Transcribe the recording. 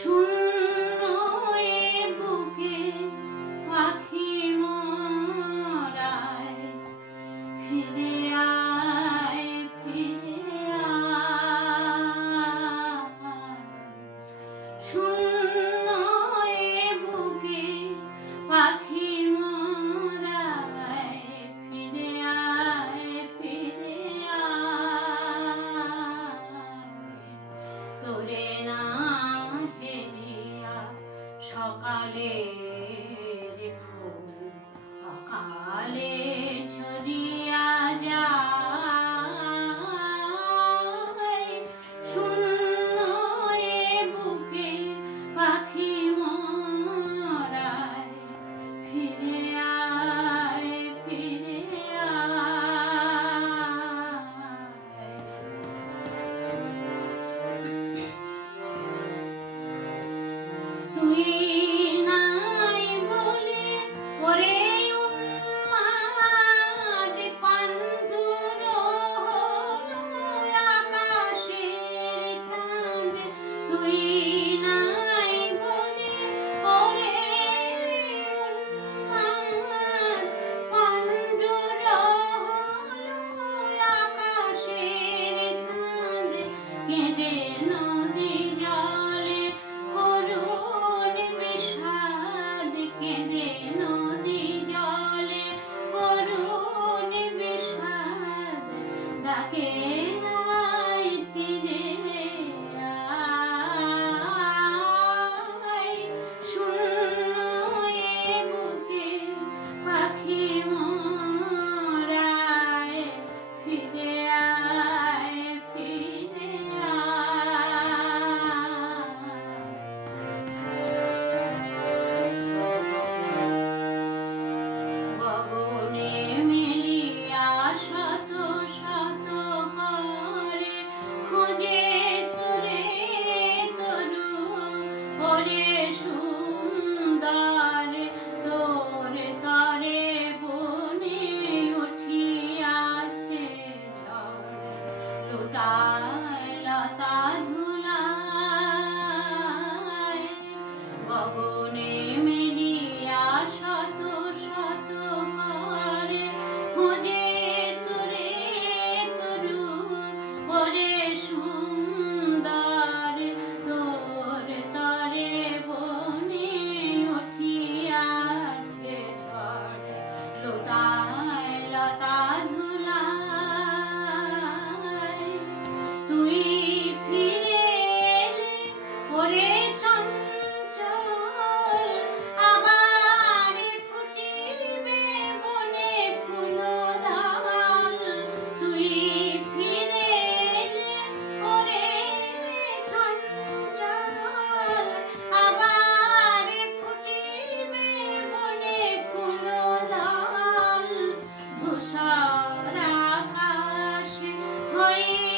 출 সকালে ফুল অকালে ছড়িয়া যায়। শূন্য বুকে পাখি মরায় ফিরে আয় ফিরে আয়। তুই Bye.